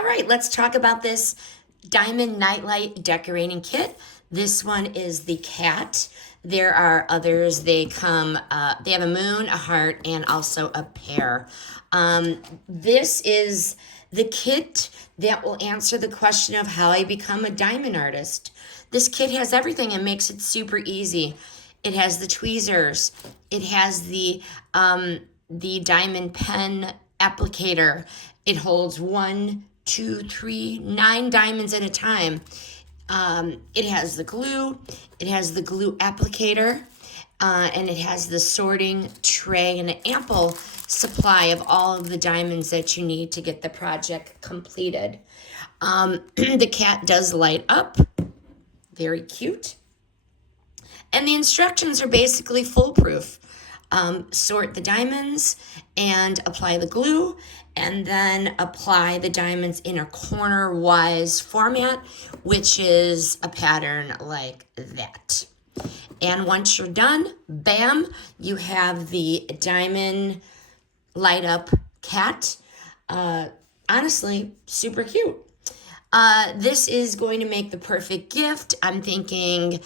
All right, let's talk about this diamond nightlight decorating kit. This one is the cat. There are others. They come, they have a moon, a heart, and also a pear. This is the kit that will answer the question of how I become a diamond artist. This kit has everything and makes it super easy. It has the tweezers. It has the diamond pen applicator. It holds 1, 2, 3, 9 diamonds at a time. It has the glue. It has the glue applicator. And it has the sorting tray and an ample supply of all of the diamonds that you need to get the project completed. The cat does light up. Very cute. And the instructions are basically foolproof. Sort the diamonds and apply the glue, and then apply the diamonds in a corner-wise format, which is a pattern like that. And once you're done, bam, you have the diamond light up cat. Honestly, super cute. This is going to make the perfect gift. I'm thinking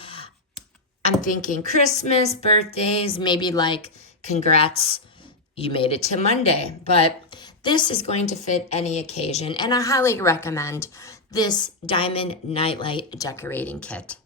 Christmas, birthdays, maybe like, congrats, you made it to Monday. But this is going to fit any occasion, and I highly recommend this diamond nightlight decorating kit.